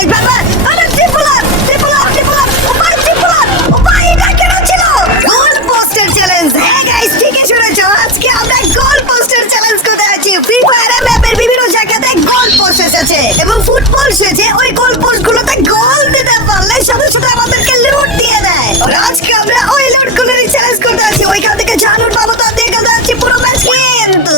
এই বাবা আরে ট্রিপল আপ ওপারে ট্রিপল আপ ওপারে এটা কেন ছিল গোল পোস্টার চ্যালেঞ্জ। হ্যাঁ গাইস ঠিকই শুনেছো, আজকে আমরা গোল পোস্টার চ্যালেঞ্জ করতে আছি। ফ্রি ফায়ার ম্যাপের বিভিন্ন জায়গাতে গোল পোস্ট এসেছে এবং ফুটবল এসেছে, ওই গোল পোস্টগুলোতে গোল দিতে পারলে সাথে সাথে আমাদেরকে লুট দিয়ে দেয়। আর আজকে আমরা ওই লুটগুলোরই চ্যালেঞ্জ করতে আছি। ওইখান থেকে ঝালুট পাবো তো দিয়ে খেলতে আছি পুরো ম্যাচ। কিন্তু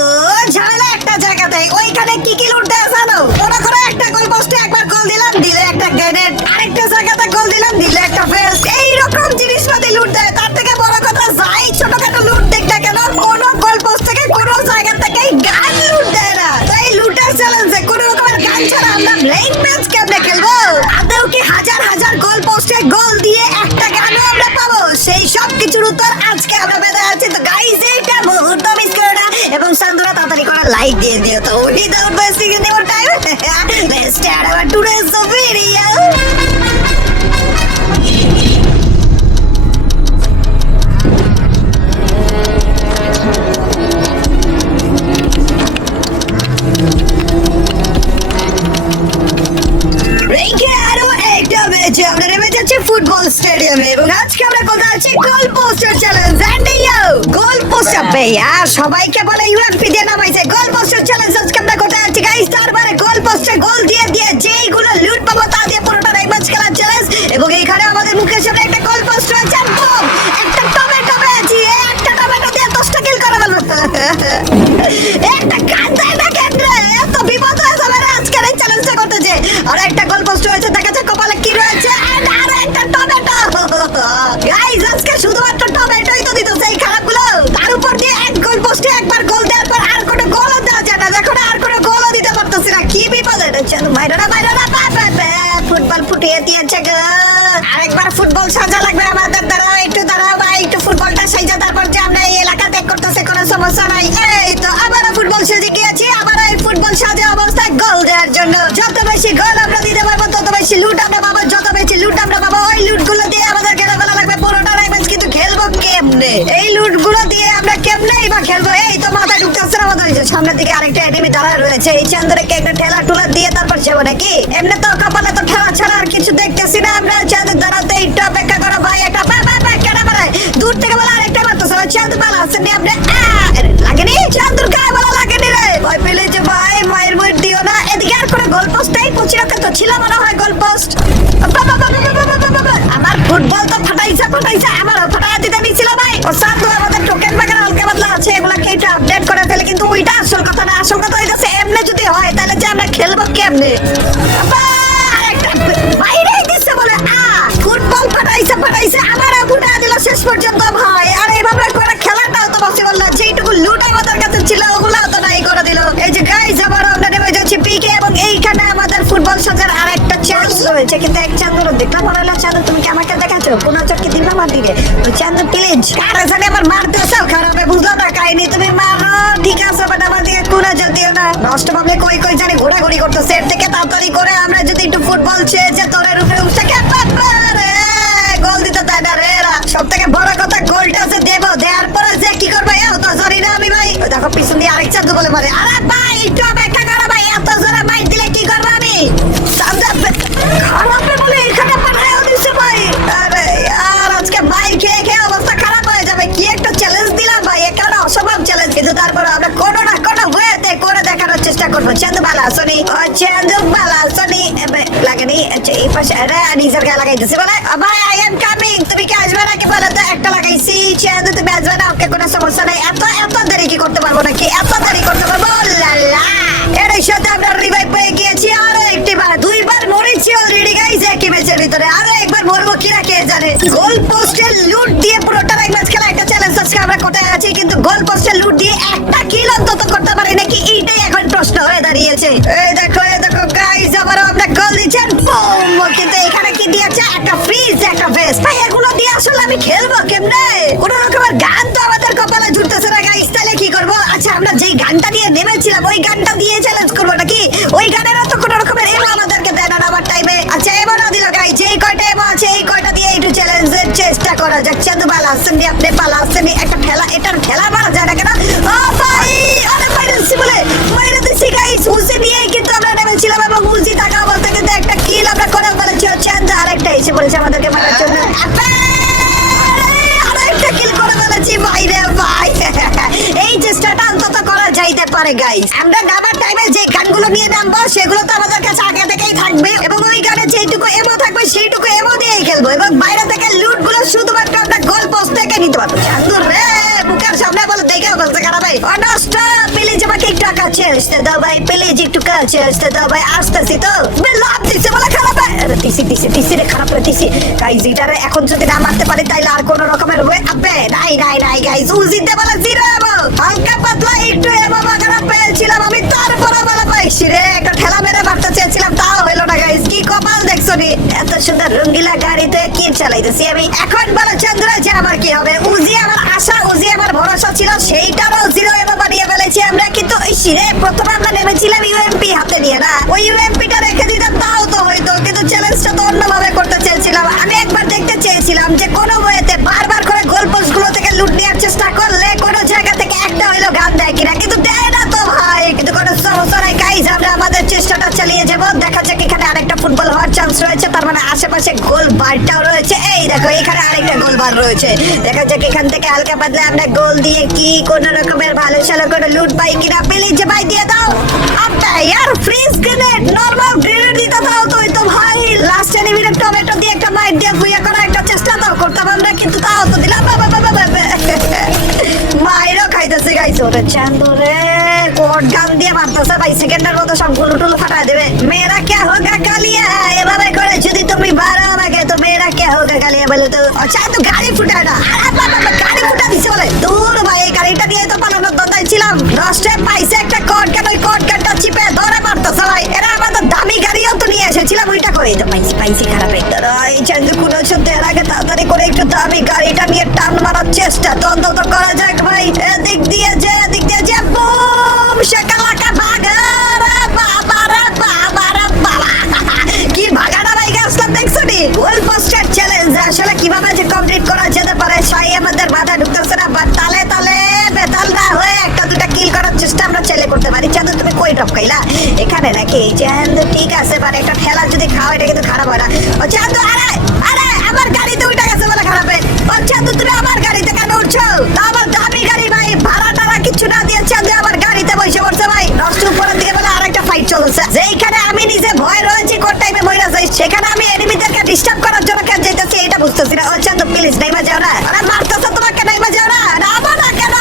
ঝামেলা একটা জায়গাতে, ওইখানে কি কি লুট দেয় জানো? ওরা করে একটা গোল পোস্টে একবার গোল দিলাম, দিলে একটা গ্রেনেড, আরেকটা জায়গাতে গোল দিলাম, দিলে একটা ফেস। এইরকম জিনিসপাতি লুট দেয়। তার থেকে বড় কথা, যাই ছোটখাটো লুট দেখ না কেন, কোনো গোল পোস্ট থেকে কোনো জায়গা থেকে গান লুট দেয় না। তাই লুটার চ্যালেঞ্জে কোনো রকমের গান ছাড়া আমরা র্যাঙ্ক ম্যাচ কেমনে খেলবো? আদৌ কি হাজার হাজার গোল পোস্টে গোল দিয়ে একটা গানও আমরা পাবো? সেই সব কিছুর উত্তর আজকে আমরা পেতে আছি। তো গাইস এইটা মুহূর্ত মিস করো না এবং সান্দুরা তাড়াতাড়ি করে লাইক দিয়ে দিও। তো without wasting any more time let's start our today's video. আমরা নেমে যাচ্ছি ফুটবল স্টেডিয়ামে এবং আজকে আমরা কথা আছি goal poster challenge. And goal poster ভাইয়া সবাইকে বলে ইউএমপি দিয়ে নামাইছে। গোল পোস্টার চ্যালেঞ্জ আজকে আমরা কথা আছি গাইস। তারপরে গোল পোস্টে গোল দিয়ে দিয়ে যেইগুলো লুট পাবো তা দিয়ে পুরোটা ম্যাচ খেলার চ্যালেঞ্জ। এবং এইখানে আমাদের মুখের সামনে একটা গোল পোস্ট রয়েছে, একটা টমেটো পেয়েছি। একটা টমেটো দিয়ে 10টা কিল করে ফেলবো। একটা কাঁদা এটা কেন্দ্রে এত বিপদ হয়ে যাবে আজকে এই চ্যালেঞ্জটা করতেছে। আর একটা গোল পোস্ট রয়েছে, দেখা যাক কপালে কি রয়েছে। আর একটা টমেটো গাইস, আজকে শুধুমাত্র টমেটোই তো দিতেছে এই খারাপগুলো। তার উপর দিয়ে এক গোল পোস্টে একবার গোল দেওয়ার পর আর কোনো গোলও দেওয়া যায় না। দেখো না, আর কোনো গোলও দিতে পারতেছি না। কি বিপদ এটা! চলো মাইরো না ফুটবল ফুটিয়ে দিয়েছে গো। আরেকবার ফুটবল সাজা লাগবে আমাদের। দাঁড়াও একটু, দাঁড়াও ভাই, একটু ফুটবলটা সাজা, তারপর যে আমরা এই এলাকা ত্যাগ করতেছে কোনো সমস্যা নাই। এই তো আবারও ফুটবল সেজে গিয়েছি, আবার এই ফুটবল সাজা অবস্থায় গোল দেওয়ার জন্য। যত বেশি গোল আমরা দিতে পারবো তত বেশি লুট আমরা পাবো। যত বেশি লুট আমরা পাবো ওই লুটগুলো দিয়ে আমাদের খেলে ফেলা লাগবে পুরোটা ম্যাচ। কিন্তু খেলবো কেমনে? এই লুটগুলো দিয়ে আমরা কেমনেই বা খেলবো? এই তো মাথায় ঢুকতেছে না আমাদের। সামনের দিকে আরেকটা এনিমি দাঁড়ায় রয়েছে, এই চান্দরকে একটা ঠেলা টুলা দিয়ে তারপর যাবো নাকি? এমনি তো কপালে তো ঠেলা ছাড়া আর কিছু দেখতেছি না আমরা। চাঁদের দাঁড়াতে একটু অপেক্ষা করো ভাই। একটা কেটে মারে দূর থেকে বলে আরেকটা মারতেছে। চাঁদ বালা আসেনি আপনি লাগেনি? চাঁদুর গায়ে বলা লাগেনি রে। ভয় পেলে যে ভাই মায়ের মধ্যে দিও না। এদিকে আর করে গোল পোস্টটাই পৌঁছিরকে তো ছিল মনে হয় গোল পোস্ট। আমার ফুটবল তো ফাটাইছে আমারও ফাটাই দিতে নিছিল ভাই। ও সাথ তো আমাদের টোকেন বাগান হালকা পাতলা আছে, এগুলাকে একটু আপডেট করে ফেলে। কিন্তু ওইটা আসল কথা না। আসল কথা হইতাছে এমনি যদি হয় তাহলে যে আমরা খেলবো কেমনে? বাইরে দিচ্ছে বলে ফুটবল ফাটাইছে আমারও ফুটা দিল শেষ পর্যন্ত ভাই। আর এইভাবে করে খেলাটাও তো পসিবল না। যেইটুকু লুট আমাদের কাছে ছিল ওগুলাও তো নাই করে দিল। এই যে গাইস আবার আমরা নেমে যাচ্ছি পিকে এবং এইখানে আমাদের ফুটবল সাজার আরেকটা চান্স রয়েছে। কিন্তু এক চান্দুর দেখলাম মনে হলো চান্দু তুমি কি আমাকে দেখাচ্ছ? কোন চটকে দিন আমার দিকে চান্দু প্লিজ কার জানে আমার মারতেছো খারাপে বুঝলো না কাহিনী। তুমি মারো ঠিক আছে, বাট আমার দিকে কোন দিও না। নষ্ট ভাবলে কই কই জানি ঘোরাঘুরি করতেছে। এর থেকে তাড়াতাড়ি করে আমরা যদি একটু ফুটবল চেয়ে তোরের উপরে উঠে গোল দিতে দেয় না রে। সব থেকে বড় কথা গোলটা যে দেবো, দেওয়ার পরে যে কি করবে এও তো জানি না আমি ভাই। দেখো পিছন দিয়ে আরেক চান্দু বলে মারে। আরে ভাই একটু অপেক্ষা করো ভাই, এত জোরে মাইর দিলে কি করবো আমি? খারাপে বলে এখানে পাঠায়ও দিছে ভাই। আরে আর আজকে ভাই খেয়ে খেয়ে অবস্থা খারাপ হয়ে যাবে। কি একটা চ্যালেঞ্জ দিলাম ভাই, এখানে অসম্ভব চ্যালেঞ্জ। কিন্তু তারপরে আমরা কোনো না কোনো ওয়েতে করে দেখানোর চেষ্টা করবো। চান্দু ভালো আসনি, ও চান্দু ভালো আসনি লাগেনি। এই পাশে নিজের গায়ে লাগাইতেছে বলে ভাই আই এম কামিং, তুমি কি আসবে নাকি বলে? তো একটা লাগাইছি, চান্দু তুমি আসবে না, ওকে কোনো সমস্যা নাই। এত দেরি কি করতে পারবো নাকি? এত দেরি করতে পারবো? লালা এর সাথে আমরা রিভাইভ পেয়ে গিয়েছি। আরো একটি বার দুইবার মরেছি অলরেডি গাইস একই ম্যাচের ভিতরে। আরো একবার মরবো কিনা কে জানে। গোল পোস্টে লুট দিয়ে পুরোটা ম্যাচ খেলা একটা চ্যালেঞ্জ আজকে আমরা কোথায় আছি। কিন্তু গোল পোস্টে লুট দিয়ে একটা কিল অন্তত করতে পারি নাকি, এইটাই এখন প্রশ্ন হয়ে দাঁড়িয়েছে। এই দেখো গাইস আবার আমরা গোল দিচ্ছেন বুম। কিন্তু এখানে কি দিয়েছে? একটা ফ্রিজ, একটা ভেস্ট। ভাই এগুলো দিয়ে আসলে আমি খেলবো কেমনে? কোনো রকমের গান তো আমাদের কপালে জুটতেছে না গাইস। তাহলে কি করবো? আচ্ছা আমরা যেই গানটা নিয়ে নেমেছিলাম ওই গানটা দিয়ে চ্যালেঞ্জ করবো নাকি? ওই গানেরও তো কোনো রকমের এমো আমাদেরকে দেয় না আমার টাইমে। আচ্ছা এমো না দিল গাইস, যেই কয়টা এমো আছে এই কয়টা দিয়ে একটু চ্যালেঞ্জের চেষ্টা করা যাক। চান্দু বালা আসেনি, আপনি পালা আসেনি। একটা ঠেলা, এটার ঠেলা মারা যায় না কেন? ও ভাই অনেক মাইরেছি বলে মাইরে দিচ্ছি গাইস। উজি নিয়ে কিন্তু আমরা নেমেছিলাম এবং উজি থাকা অবস্থা কিন্তু একটা কিল আমরা আরেকটা এসে পড়েছে আমাদেরকে মারার জন্য। আরেকটা কিল করে ফেলেছি ভাই রে ভাই। এই চেষ্টাটা অন্তত করা যাইতে পারে গাইস। আমরা নামার টাইমে যে গানগুলো নিয়ে নামবো সেগুলো তো আমাদের কাছে আগে থেকেই থাকবে, এবং ওই গানে যেটুকু এমো থাকবে সেইটুকু এমো দিয়েই খেলবো, এবং বাইরে থেকে লুট গুলো শুধুমাত্র আমরা গোল পোস্ট থেকে নিতে পারবো। চান্দুর রে বুকের সামনে বলে দেখেও বলতে খারাপ ভাই। অনষ্ট প্লিজ আমাকে একটু কাছে আসতে দাও ভাই, প্লিজ একটু কাছে আসতে দাও ভাই। আসতেছি তো লাভ দিচ্ছে বলে খারাপ ভাই। তিসি রে খারাপ রে তিসি। গাইস এটারে এখন যদি না মারতে পারি তাইলে আর কোন রকমের ওয়ে আপে নাই গাইস। উজিতে বলে জিরো হালকা পাতলা একটু এমো বাগানা পেয়েছিলাম আমি, তারপরে বলে পাইছি রে একটা ঠেলা মেরে মারতে চেয়েছিলাম, তাও হইলো না গাইস। কি কপাল দেখছো নি, এত সুন্দর রঙ্গিলা গাড়িতে কি চালাইতেছি আমি। এখন বলো চন্দ্রা যে আমার কি হবে। উজি আমার আশা, উজি আমার ভরসা ছিল, সেইটারও জিরো এমো বানিয়ে ফেলেছি আমরা। কিন্তু ওই সিরে প্রথমে আমরা নেমেছিলাম ইউএমপি হাতে নিয়ে, না ওই ইউএমপিটা রেখে দিতাম তাও তো হইতো, কিন্তু চ্যালেঞ্জটা তো অন্যভাবে করতে চেয়েছিলাম। আমি একবার দেখতে চেয়েছিলাম যে কোনো ওয়েতে বারবার করে গোল পোস্ট গুলো থেকে লুট নেওয়ার চেষ্টা করলে কোনো জায়গা থেকে একটা হইলো গান দেয় কিনা, কিন্তু দেয় না তো ভাই। কিন্তু কোনো সমস্যা নাই গাইস, আমরা আমাদের চেষ্টাটা চালিয়ে যাবো। দেখা যাক এখানে আরেকটা ফুটবল হওয়ার চান্স রয়েছে, তার মানে আশেপাশে গোল বারটাও রয়েছে। এই দেখো এখানে আরেকটা গোল বার রয়েছে, দেখা যাক এখান থেকে হালকা পাতলা আমরা গোল দিয়ে কি কোন রকমের ভালো সালো করে লুট পাই কিনা। প্লিজ ভাই দিয়ে দাও। আব্বা यार ফ্রিজ গ্রেনেড, নরমাল গ্রেনেড দিতে দাও তো ভাই। লাস্ট এনিমির টমেটো দিয়ে একটা মাইট দিয়ে বুইয়া করার একটা চেষ্টা দাও করতাম আমরা, কিন্তু তাও তো দিলাম। মাইরও খাইতেছে গাইস। ওরে চান্দরে কোট গান দিয়ে মারতেছে ভাই, সেকেন্ডের মতো সব গুলুটুলু ফাটায় দেবে। মেয়েরা কে হোগা কালিয়া, এভাবে করে যদি তুমি বারো আমাকে তো মেয়েরা কে হোগা কালিয়া বলে তো। আচ্ছা তো গাড়ি ফুটায় না, গাড়ি ফুটা দিচ্ছে বলে দূর ভাই। এই গাড়িটা নিয়ে তো পালানোর দন্দায় ছিলাম, নষ্টে পাইছে একটা কোট গান, ওই কোট গানটা চিপে ধরে মারতেছে ভাই। এরা আমাদের দামি গাড়িও তো নিয়ে এসেছিলাম, ওইটা করে তো পাইছি খারাপ একটা। এই চান্দু কোনো সত্যি এর আগে তাড়াতাড়ি করে একটু দামি গাড়িটা নিয়ে টান মারার চেষ্টা তো অন্তত করা যাক ভাই। এদিক দিয়ে যে বুম শাকালাকা ভাগা রে বাবা রে বাবা রে বাবা। কি ভাগাটা ভাই গাছটা দেখছো নি? গোল পোস্টের চ্যালেঞ্জ আসলে কিভাবে যে কমপ্লিট করা যেতে পারে সেই আমাদের মাথা ঢুকতেছে না, বাট তালে তালে বেতাল না হয়ে একটা দুটা কিল করার চেষ্টা আমরা ছেলে করতে পারি। চাঁদু তুমি কই টপকাইলা এখানে নাকি? চাঁদু ঠিক আছে, মানে একটা ঠেলা যদি খাও এটা কিন্তু খারাপ হয় না। ও চাঁদু আরে আরে আমার গাড়িতে উঠে গেছে বলে খারাপ হয়। ও চাঁদু তুমি আমার গাড়িতে কেন উঠছো? তা আমার দামি গাড়ি ভাই, ভাড়া টাড়া কিছু না দিয়ে চাঁদু আমার গাড়িতে বসে পড়ছে ভাই। নষ্ট উপরের দিকে বলে আরেকটা ফাইট চলছে, যেখানে আমি নিজে ভয় রয়েছি কোন টাইমে মইরা যাই, সেখানে আমি এনিমিদেরকে ডিস্টার্ব করার জন্য কেন যাইতেছি এটা বুঝতেছি না। ও চাঁদু প্লিজ নাইমা যাও না, আরে মারতেছো তোমাকে নাইমা যাও না। নামো না কেন?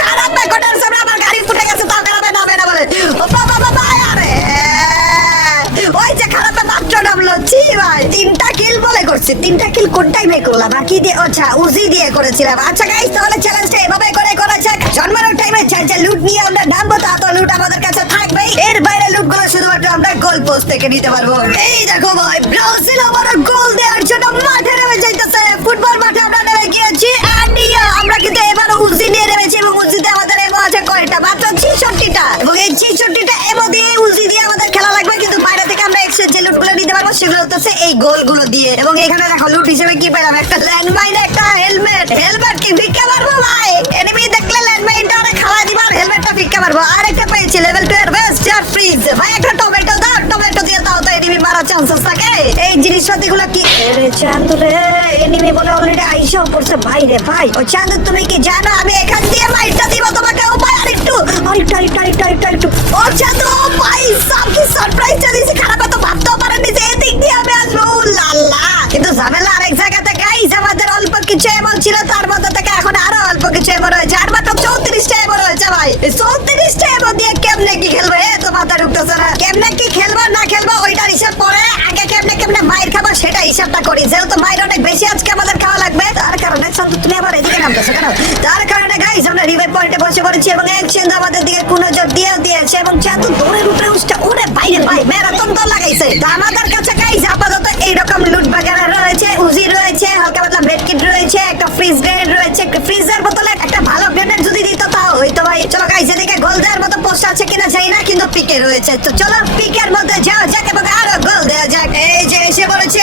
খারাপ ভাই কোটার সামনে আমার গাড়ি ফুটে গেছে, তাও খারাপ নামে না বলে। ও বাবা বাবা আরে ওই যে খারাপ মাত্র নামলো ছি ভাই। তিনটা কিল বলে করছি, তিনটা কিল কোন টাইমে করলাম? কি দিয়ে? আচ্ছা উজি দিয়ে করেছিলাম। আচ্ছা গাইস তাহলে চ্যালেঞ্জটা এভাবে করে করা যাক। জন্মানোর টাইমে যে লুট নিয়ে আমরা নামবো তা তো লুট আমাদের কাছে থাকবে, এর বাইরে লুট গুলো শুধুমাত্র আমরা গোল পোস্ট থেকে নিতে পারবো। এই দেখো ভাই ব্রাজিল আবার গোল দেওয়ার জন্য মাঠে নেমে যাইতেছে। ফুটবল মাঠে আমরা নেমে গিয়েছি, আমরা কিন্তু এবার উজি নিয়ে নেমেছি, এবং উজিতে আমাদের এমো আছে কয়টা? মাত্র 66টা, এবং এই 66টা এমো দিয়ে উজি দিয়ে আমাদের খেলা লাগবে। কিন্তু বাইরে থেকে আমরা এক্সচেঞ্জ যে লুটগুলো নিতে পারবো সেগুলো হচ্ছে এই গোলগুলো দিয়ে। এবং এখানে দেখো লুট হিসেবে কি পেলাম? একটা ল্যান্ডমাইন, একটা হেলমেট কি ভিক্ষা মারবো ভাই? এনিমি দেখলে ল্যান্ডমাইনটা ওরা খাওয়া দিবা, আর হেলমেটটা ভিক্ষা মারবো। আর একটা পেয়েছি লেভেল 2 এর বেস্ট আর ফ্রিজ ভাই। একটা টমেটো দাও, টমেটো দিয়ে দাও তো এনিমি মারার চান্সেস থাকে। এই জিনিসপাতিগুলো কি রে চান্দু রে? এনিমি বলে অলরেডি আইসা পড়ছে ভাই রে ভাই। ও চান্দু তুমি কি জানো আমি এখান দিয়ে মাইটটা দিব তোমাকে? ও ভাই আরেকটু ও চান্দু ভাই সব কি সারপ্রাইজটা দিছি, খারাপ তো ভাবতেও পারেননি যে এদিক দিয়ে আমি আসবো। লাল্লা কিন্তু ঝামেলা আরেক জায়গাতে গাইস। আমাদের অল্প কিছু এমন ছিল, তার মধ্যে থেকে এখন আরো অল্প কিছু এমন রয়েছে, আর মাত্র 34টা এমন রয়েছে ভাই। 34টা এমন দিয়ে কেমনে কি খেলবে? তো মাথা ঢুকতেছে না। কেমনে কি খেলবো না খেলবো ওইটার হিসাব পরে, আগে কেমনে মাইর খাবো সেটা হিসাবটা করি। যেহেতু মাইর অনেক বেশি আজকে আমাদের খাওয়া লাগবে, তার কারণে শান্ত তুমি আবার এদিকে নামতেছো কেন? তার কারণে গাইস আমরা রিভাইভ পয়েন্টে বসে পড়েছি, এবং একসঙ্গে আমাদের দিকে কোন জোর দিয়েছে, এবং শান্ত দৌড়ে উপরে উঠছে। ওরে বাইরে ভাই ম্যারাথন দৌড় লাগাইছে। আমাদের কাছে গাইস আপাতত এইরকম লুট বাগেরা রয়েছে, উজি রয়েছে, হালকা পাতলা বেডকিট রয়েছে, একটা ফ্রিজ গ্রেনেড রয়েছে। ফ্রিজের বোতলে একটা ভালো গ্রেনেড যদি দিত তাও হইতো ভাই। চলো গাইস এদিকে গোল দেওয়ার মতো পোস্ট আছে কিনা জানি না, কিন্তু পিকে রয়েছে। তো চলো পিকের মধ্যে যাওয়া যাক এবং আরো গোল দেওয়া যাক। এই যে এসে পড়েছে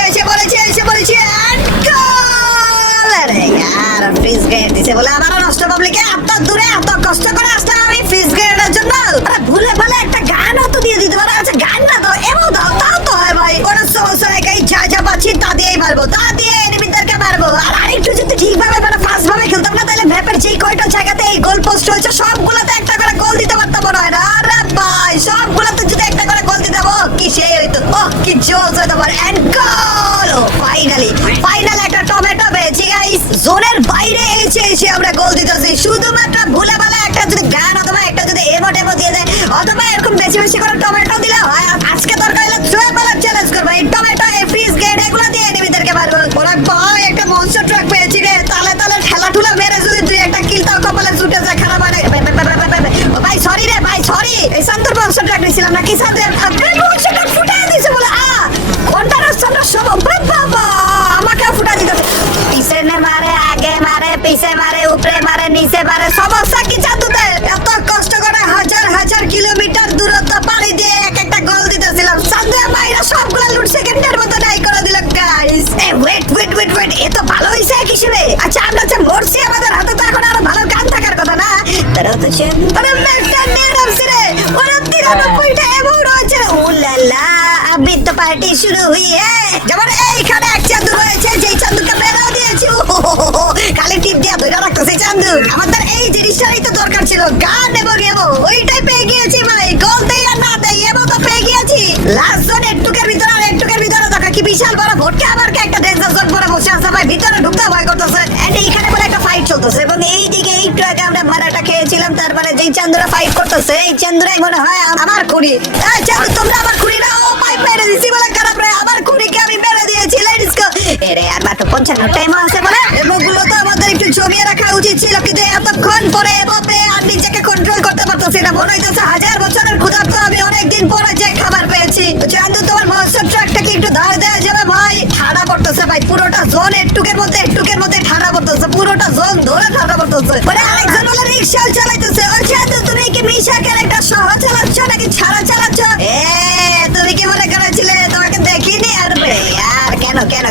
গোল! আরে यार ফ্রিজ গ্রেনেড দিছে বলে আমারও নষ্ট পাবলিকে এত দূরে এত কষ্ট করে আসলাম আমি ফ্রিজ গ্রেনেডের জন্য। আরে ভুলে ভালে একটা গানও তো দিয়ে দিতে পারে। আচ্ছা গান না দাও এমন দাও, তাও তো হয় ভাই। কোনো সমস্যা নেই, যা পাচ্ছি তা দিয়েই এন্ড গোল। ফাইনালি একটা টমেটো পেয়েছি গাইস। জোনের বাইরে এসে আমরা গোল দিতেছি শুধুমাত্র ভুলে ভালে একটা যদি গান অথবা একটা যদি এমো দিয়ে দেয় অথবা এরকম বেশি বেশি করে টমেটো দিলে হয়। আজকে দরকার হলে ছুঁয়ে মারার চ্যালেঞ্জ করবো। এই টমেটো ফ্রিজ গেট এগুলো দিয়ে এনিমিদেরকে মারবো। ওরা ভাই একটা মনস্টার ট্রাক পেয়েছি রে। তালে ঠেলা ঠুলা মেরে যদি তুই একটা কিল তাও কপালে ছুটে যায় খারাপ মানে। ভাই সরি রে ভাই সরি। এই সন্তর মনস্টার ট্রাক নিছিলাম না কি সন্তর মনস্টার ট্রাক ফুটাই দিছে বলে কোনটা রাস্তাটা সব বাবা আমাকে ফুটা দিতে। পিছে মারে আগে মারে পিছে মারে উপরে মারে নিচে মারে সমস্যা কি জাদুতে। এত কষ্ট করে হাজার কিলোমিটার দূরত্ব পাড়ি দিয়ে এক একটা গোল দিতেছিলাম। সান্দে মাইরা সবগুলা লুট সেকেন্ডের মতো নাই করে দিল গাইস। এই ওয়েট এ তো ভালো হইছে কিসবে। আচ্ছা আমরা যে মরছি আমাদের হাতে তো এখন আরো ভালো গান থাকার কথা না। তারা তো আরে ম্যাচটা নিয়ে নামছে রে। ওরা 93টা এমন রয়েছে। উলালা अभी तो पार्टी शुरू हुई है। যেমন এইখানে এক চান্দু রয়েছে যেই চান্দুকে বেরো দিয়েছি। খালি টিপ দিয়ে ধরে রাখতেছে চান্দু। আমাদের এই জিনিসটারই তো দরকার ছিল গান এবং এমো। ওইটাই পেয়ে গিয়েছি ভাই। গোল দেই আর না দেই এমো তো পেয়ে গিয়েছি। লাস্ট জোন একটুকের ভিতরে আর একটুকের ভিতরে দেখা কি বিশাল বড় ভোটকে আবার একটা ডেঞ্জার জোন পরে বসে আছে ভাই। ভিতরে ঢুকতে ভয় করতেছে। এন্ড এইখানে বলে একটা ফাইট চলতেছে এবং এইদিকে একটু আগে আমরা মারাটা খেয়েছিলাম। তারপরে যেই চান্দুরা ফাইট করতেছে এই চান্দুরাই মনে হয় আমার খুঁড়ি। এই চান্দু তোমরা আমার খুঁড়ি না ও পাইপ মেরে দিছি বলে খারাপ রে। আমার খুঁড়িকে আমি মেরে দিয়েছি। Let's go. এরে আর মাত্র 55 টাইম আছে বলে এগুলো তো আমাদের একটু জমিয়ে রাখা উচিত ছিল কিন্তু এতক্ষণ পরে এভাবে আর নিজেকে কন্ট্রোল করতে পারতেছি না। মনে হইতেছে 1000 বছরের ক্ষুধার্ত আমি অনেকদিন পরে যে খাবার পেয়েছি। চান্দু তোমার মনস্টার ট্রাকটা কি একটু ধার দেওয়া যাবে ভাই? ঠাড়া পড়তেছে ভাই। পুরোটা জোন একটুকের মধ্যে ঠাড়া পড়তেছে। পুরোটা জোন ধরে ঠাড়া পড়তেছে। মানে আরেকজন বলে রিকশা চালাইতেছে। ও চান্দু তুমি কি মিশা ক্যারেক্টার সহ চালাচ্ছ নাকি ছাড়া চালাচ্ছ? তুমি কি মনে করেছিলে তোমাকে দেখিনি? আর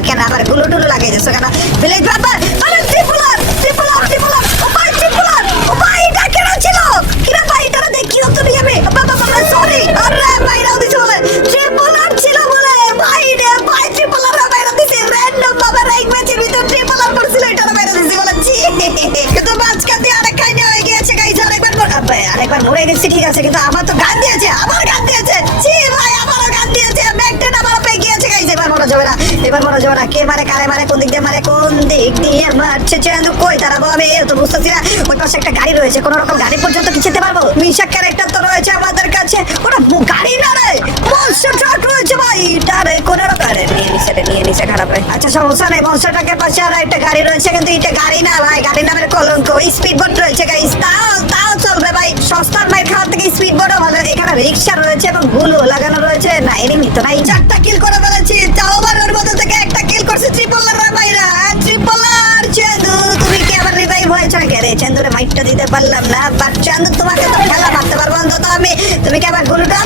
কেন আবার গুলো টুলো লাগাই দিচ্ছ কেন? ভিলেজ বাবা আরে ট্রিপলার ও ভাই এটা কেন ছিল? কিরা ভাই এটা দেখিও তুমি আমি বাবা সরি। আরে বাইরেও দিছে বলে ট্রিপলার ছিল বলে ভাই রে ভাই ট্রিপলার বাইরে দিছে। র‍্যান্ডম বাবা রাইট ম্যাচের ভিতর ট্রিপলার পড়ছিল এটা বাইরে দিছে বলে জি। কিন্তু মাঝখান দিয়ে আরেক কাইনে হয়ে গিয়েছে গাইস। আরেকবার মরে গেছি ঠিক আছে কিন্তু আমার তো গান দিয়েছে। আমার গান দিয়েছে জি ভাই আমারও গান দিয়েছে। ব্যাকটেন আমার পেয়ে গিয়েছে গাইস। এবার মনে যাবে না কে মারে কারে মারে কোন দিক দিয়ে মারছে চান্দু কই দাঁড়াবো আমি তো বুঝতেছি না। ওই পাশে একটা গাড়ি রয়েছে কোন রকম গাড়ি পর্যন্ত কি যেতে পারবো? মিশা ক্যারেক্টার তো রয়েছে আমাদের কাছে। ওটা গাড়ি না রে মনস্টার ট্রাক রয়েছে ভাই। তারে কোন রকম নিয়ে নিচে খারাপ হয়। আচ্ছা সমস্যা নেই। মনস্টার ট্রাকের পাশে আর একটা গাড়ি রয়েছে কিন্তু এটা গাড়ি না ভাই। গাড়ির নামের কলঙ্ক। স্পিড বোট রয়েছে গাইস। তাও চলবে ভাই। সস্তার মাইর খাওয়ার থেকে স্পিড বোটও ভালো। এখানে রিক্সা রয়েছে এবং গুলো লাগানো রয়েছে। না এনিমি তো নাই। 4টা কিল করে ফেলেছি। তাও আবার ওর মধ্যে থেকে একটা কিল করছে ট্রিপলার ভাইরা। ট্রিপলার চান্দু তুমি কি আবার রিভাইভ হয়েছে নাকি? রে চান্দুরে মাইটটা দিতে পারলাম না বাট চান্দু তোমাকে তো খেলা মারতে পারবো অন্তত আমি। তুমি কি আবার গুলোটা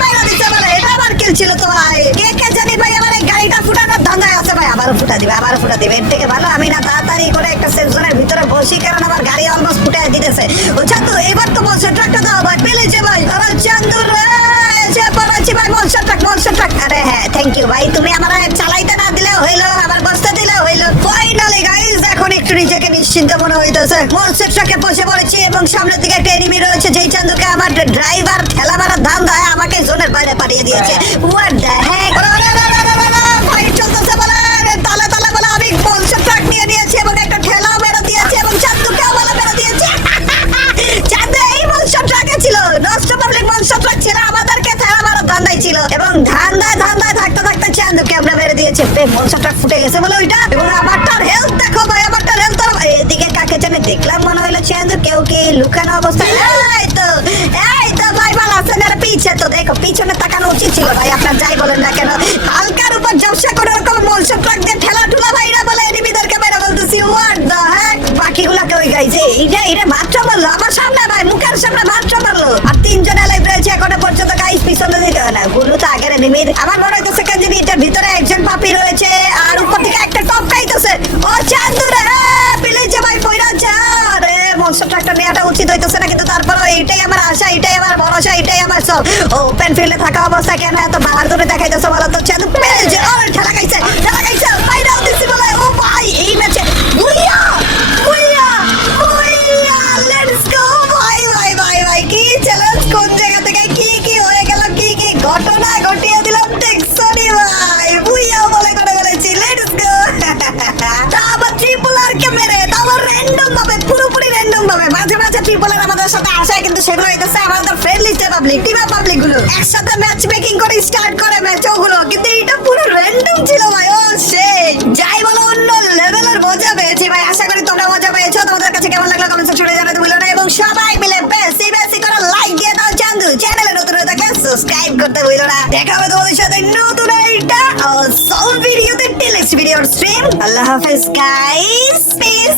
বাইরে দিতে পারো? এটা আবার কিল ছিল তো ভাই। কে জানি ভাই আমার এই গাড়িটা ফুটানোর ধান্দায় আছে ভাই। আবারও ফুটা দিবে এর থেকে ভালো আমি না তাড়াতাড়ি করে একটা সেকশনের ভিতরে বসি কারণ আমার গাড়ি অলমোস্ট ফুটে দিতেছে। ও চান্দু এবার তো মনস্টার ট্রাকটা দাও ভাই। পেলেছে ভাই আরে চান্দু রে এসে পড়াচ্ছি ভাই। মনস্টার ট্রাক আরে হ্যাঁ থ্যাংক ইউ ভাই। তুমি আমার চালাইতে না দিলে হইলো আবার বসতে দিলে হইলো। ফাইনালি গাইস এখন একটু নিজেকে নিশ্চিন্ত মনে হইতেছে। মনস্টার ট্রাকে বসে পড়েছি এবং সামনের দিকে একটা এনিমি রয়েছে যেই চান্দুকে আমার ড্রাইভার ঠেলা মারার ধান্দায় আমাকে জোনের বাইরে পাঠিয়ে দিয়েছে। হোয়াট দ্য হেক ফাইট চলতেছে বলে তালা বলে আমি মনস্টার ট্রাক নিয়ে নিয়েছি এবং একটা ঠেলাও মেরে দিয়েছে এবং চান্দুকেও বলে মেরে দিয়েছে। চান্দু এই মনস্টার ট্রাকে ছিল। নষ্ট পাবলিক মনস্টার ট্রাক ছিল আমাদেরকে ঠেলা মারার ধান্দায় ছিল এবং ধান্দায় থাকতে চান্দুকে আমরা মেরে দিয়েছে। মনস্টার ট্রাক ফুটে গেছে বলে ওইটা এবং আমারটার হেলথ দেখো ভাই। আমারটার হেলথ এদিকে কাকে জানি দেখলাম মনে হলো চান্দু কেউ কি লুকানো অবস্থায়। এই তো ভাই ভালো আছেন। আর পিছে তো দেখো পিছনে তাকানো উচিত ছিল ভাই। আপনার যাই বলেন না কেন হালকার উপর জবসা করে রকম মনস্টার ট্রাক দিয়ে ঠেলা ঠুলা ভাইরা বলে এনিমিদেরকে মেরে বলতেছি। হোয়াট দ্য হেক বাকিগুলোকে ওই গাইছে এটা মাত্র মারলো আমার সামনে ভাই। মুখের সামনে মাত্র মারলো। আর 3 জন লাইভ রয়েছে এখনো পর্যন্ত গাইস। পিছনে দিকে না গুলো তো আগের এনিমি। আমার মনে হইতেছে কেন যে এটার ভিতরে একজন পাপি রয়েছে আর উপর থেকে একটা টপ খাইতেছে। ও চান্দু রে পিলেছে ভাই পয়রা যা রে। মনস্টার ট্রাকটা নেওয়াটা উচিত হইতেছে না কিন্তু তারপরে এটাই আমার আশা এটাই আমার ভরসা এটাই আমার সব। ওপেন ফিল্ডে থাকা অবস্থা কেন এত বাহার ধরে দেখাইতেছে বলো তো? চান্দু পেয়েছে। ও ঠেলা খাইছে ফাইনাল দিছি বলে। ও ভাই এই ম্যাচে বুইয়া লেটস গো ভাই কি চ্যালেঞ্জ কোন জায়গা থেকে কি হয়ে গেল কি ঘটনা ঘটিয়ে দিলাম দেখছনি ভাই। বুইয়া টিম আপ পাবলিক গুলো একসাথে ম্যাচ মেকিং করে স্টার্ট করে ম্যাচ ওগুলো, কিন্তু এটা পুরো র্যান্ডম ছিল ভাই। ও সেই যাই বলো অন্য লেভেলের মজা পেয়েছি ভাই। আশা করি তোমরা মজা পেয়েছো। তোমাদের কাছে কেমন লাগলো কমেন্ট সেকশনে জানাতে ভুলো না, এবং সবাই মিলে বেশি বেশি করে লাইক দিয়ে দাও। চান্দু চ্যানেলে নতুন হয়ে থাকলে সাবস্ক্রাইব করতে ভুলো না। দেখা হবে তোমাদের সাথে নতুন একটা সব ভিডিওতে, টিলেক্স ভিডিওর স্ট্রিম। আল্লাহ হাফেজ গাইস, পিস।